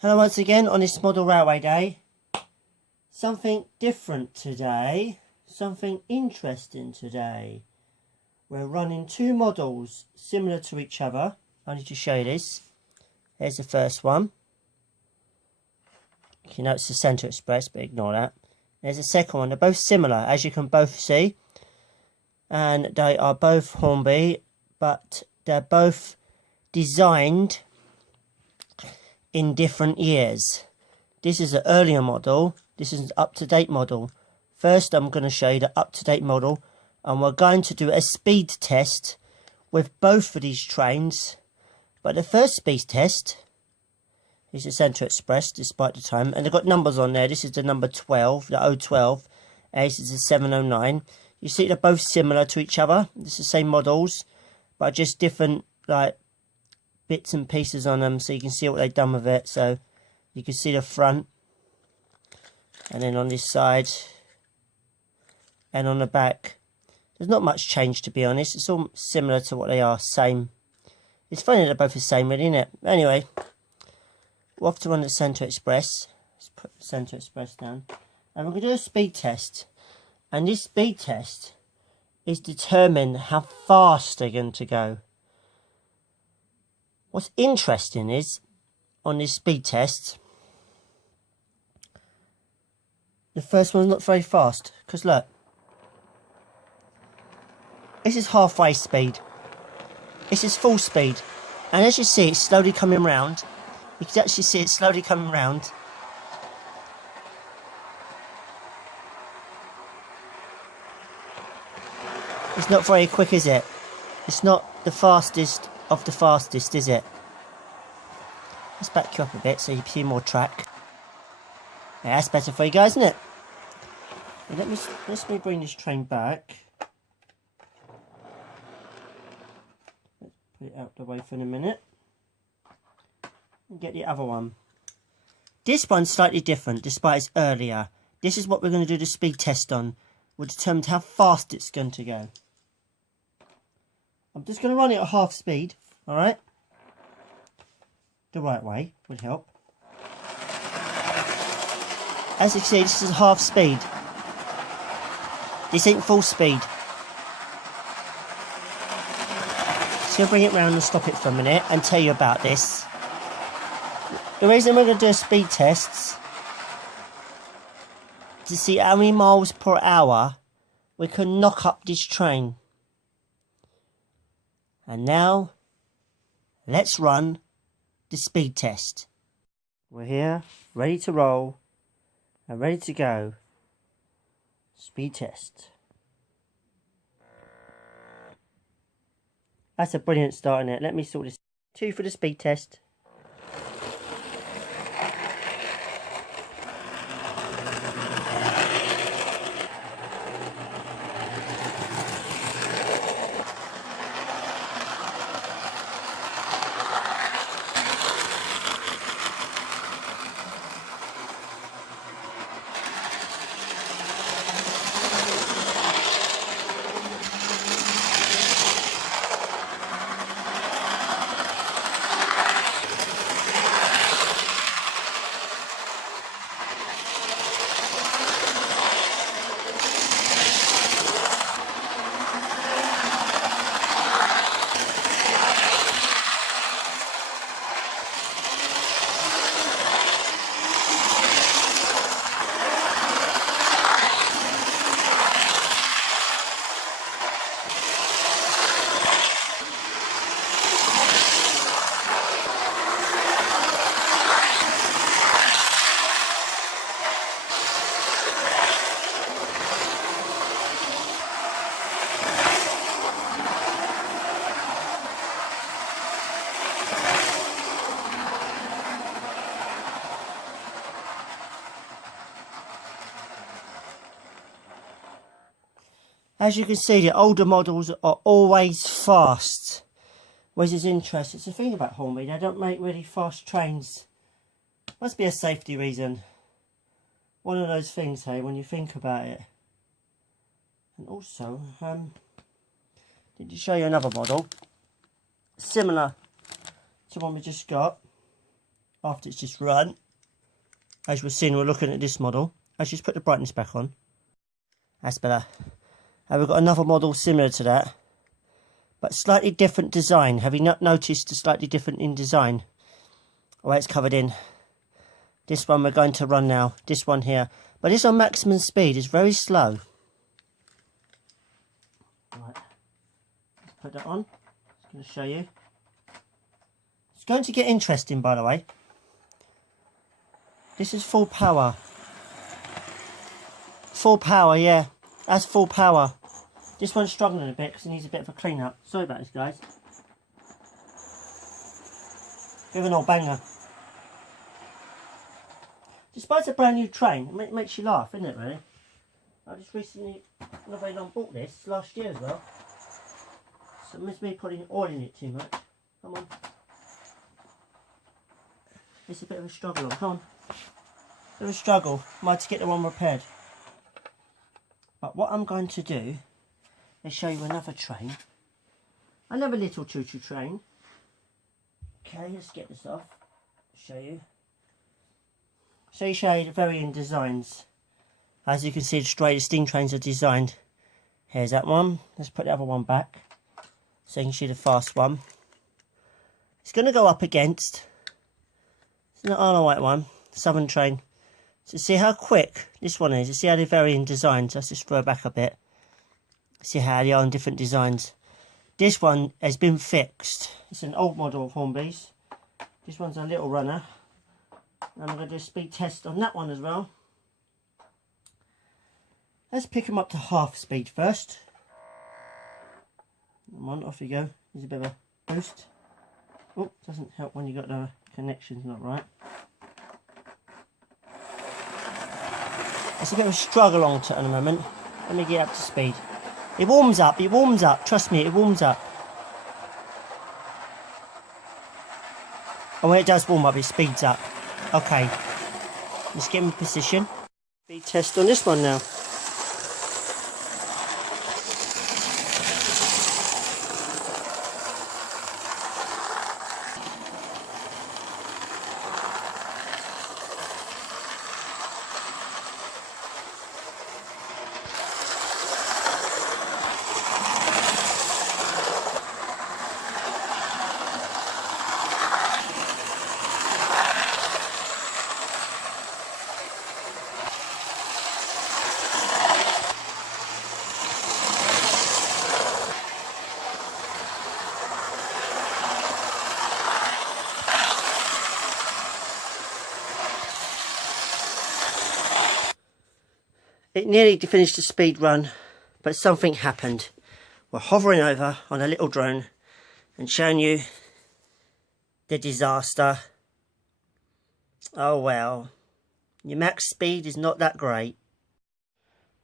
Hello once again on this model railway day. Something different today, something interesting today. We're running two models similar to each other. I need to show you this. Here's the first one. You know it's the Centre Express, but ignore that. There's the second one. They're both similar, as you can both see. And they are both Hornby, but they're both designed in different years. This is an earlier model. This is an up-to-date model. First, I'm going to show you the up-to-date model, and we're going to do a speed test with both of these trains. But the first speed test is the Centre Express, despite the time, and they've got numbers on there. This is the number 12, the 012, and this is the 709. You see they're both similar to each other. It's the same models, but just different bits and pieces on them, so you can see what they've done with it. So you can see the front, and then on this side, and on the back. There's not much change, to be honest. It's all similar to what they are, same. It's funny they're both the same, really, isn't it? Anyway, we're off to run the Centre Express. Let's put the Centre Express down, and we're going to do a speed test. And this speed test is determine how fast they're going to go. What's interesting is, on this speed test, the first one's not very fast. Because look, this is halfway speed. This is full speed. And as you see, it's slowly coming round. You can actually see it slowly coming round. It's not very quick, is it? It's not the fastest of the fastest, is it? Let's back you up a bit so you see more track. Yeah, that's better for you guys, isn't it? Let me bring this train back. Let's put it out the way for a minute. And get the other one. This one's slightly different, despite it's earlier. This is what we're going to do the speed test on. We'll determine how fast it's going to go. I'm just going to run it at half speed, alright? The right way would help. As you can see, this is half speed. This ain't full speed. Just going to bring it round and stop it for a minute and tell you about this. The reason we're going to do speed tests to see how many miles per hour we can knock up this train. And now, let's run the speed test. We're here, ready to roll, and ready to go. Speed test. That's a brilliant start in it. Let me sort this. 2 for the speed test. As you can see, the older models are always fast, which is interesting. It's the thing about Hornby, they don't make really fast trains. Must be a safety reason. One of those things, hey, when you think about it. And also, did you show you another model? Similar to one we just got. after it's just run. As we're seeing, we're looking at this model. I just put the brightness back on. That's better. And we've got another model similar to that, but slightly different design. Have you not noticed the slightly different in design? The way it's covered in. This one we're going to run now. This one here. But this on maximum speed is very slow. Right. Let's put that on. Just going to show you. It's going to get interesting, by the way. This is full power. Full power, yeah. That's full power. This one's struggling a bit because it needs a bit of a clean up. Sorry about this, guys. Give an old banger. Despite it's a brand new train, it makes you laugh, isn't it, really? I just recently, not very long, bought this last year as well. So it must be putting oil in it too much. Come on. It's a bit of a struggle, come on. Bit of a struggle. Might to get the one repaired. But what I'm going to do is show you another train. Another little choo-choo train. Okay, let's get this off. Show you. So you show you the varying designs. As you can see, the straight steam trains are designed. Here's that one. Let's put the other one back so you can see the fast one. It's going to go up against, it's not on a white one, Southern train. So see how quick this one is. You see how they're varying designs. Let's just throw it back a bit. See how they are in different designs. This one has been fixed. It's an old model of Hornby's. This one's a little runner. And I'm going to do a speed test on that one as well. Let's pick them up to half speed first. Come on, off you go. There's a bit of a boost. Oh, doesn't help when you got the connections not right. It's a bit of a struggle on at the moment. Let me get up to speed. It warms up, trust me, it warms up. And when it does warm up, it speeds up. Okay, let's get in position. Speed test on this one now. It nearly finished the speed run, but something happened. We're hovering over on a little drone and showing you the disaster. Oh well, your max speed is not that great.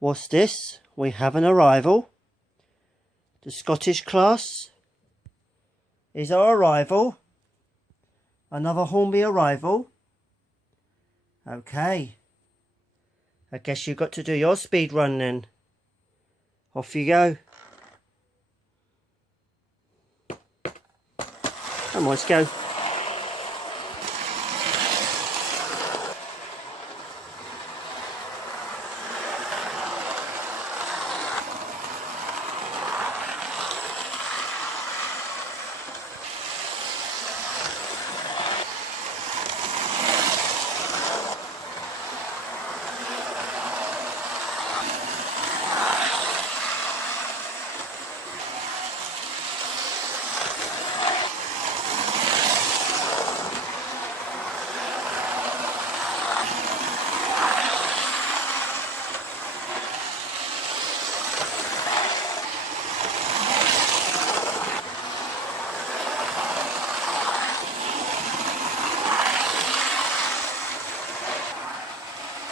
What's this? We have an arrival. The Scottish class is our arrival. Another Hornby arrival. Okay. I guess you've got to do your speed run then. Off you go. Come on, let's go.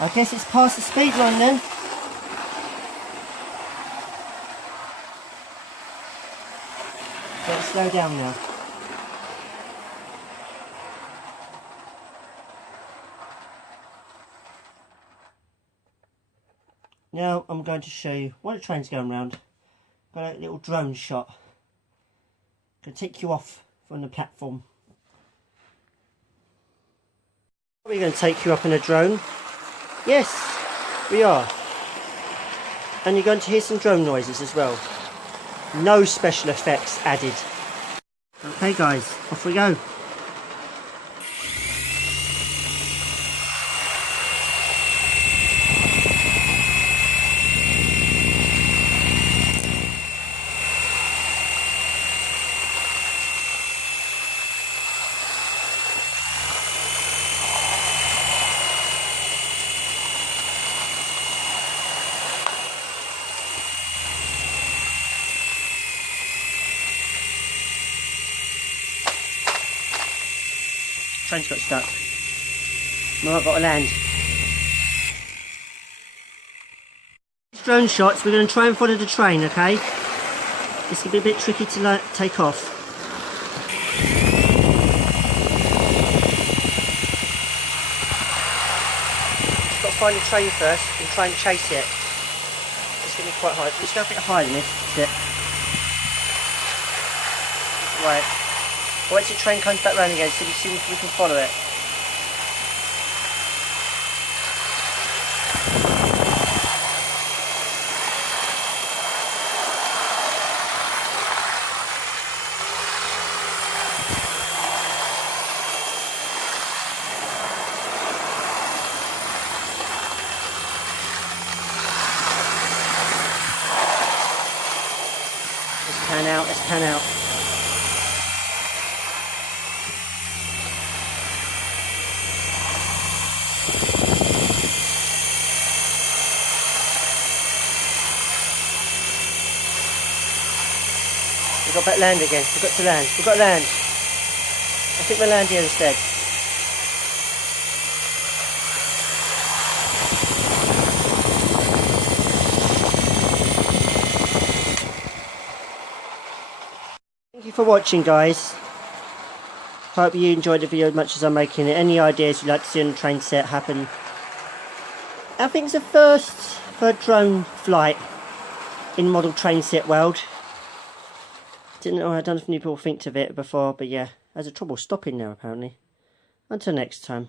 I guess it's past the speed run then. Let's slow down now. Now I'm going to show you while the train's going round. Got a little drone shot. Going to take you off from the platform. We're going to take you up in a drone. Yes, we are. And you're going to hear some drone noises as well. No special effects added. Okay guys, off we go. Train's got stuck. Well, I've got to land. Drone shots, we're going to try and follow the train, okay? This can be a bit tricky to take off. Just got to find the train first and try and chase it. It's going to be quite high. Let's go a bit higher than this. That's it. Right. Once the train comes back round again, so we see if we can follow it. Let's pan out, let's pan out. We've got to land again. We've got to land. We've got to land. I think we'll land here instead. Thank you for watching, guys. Hope you enjoyed the video as much as I'm making it. Any ideas you'd like to see on the train set happen? I think it's the first for a drone flight in model train set world. I don't know if any people think of it before, but yeah, there's a trouble stopping now apparently. Until next time.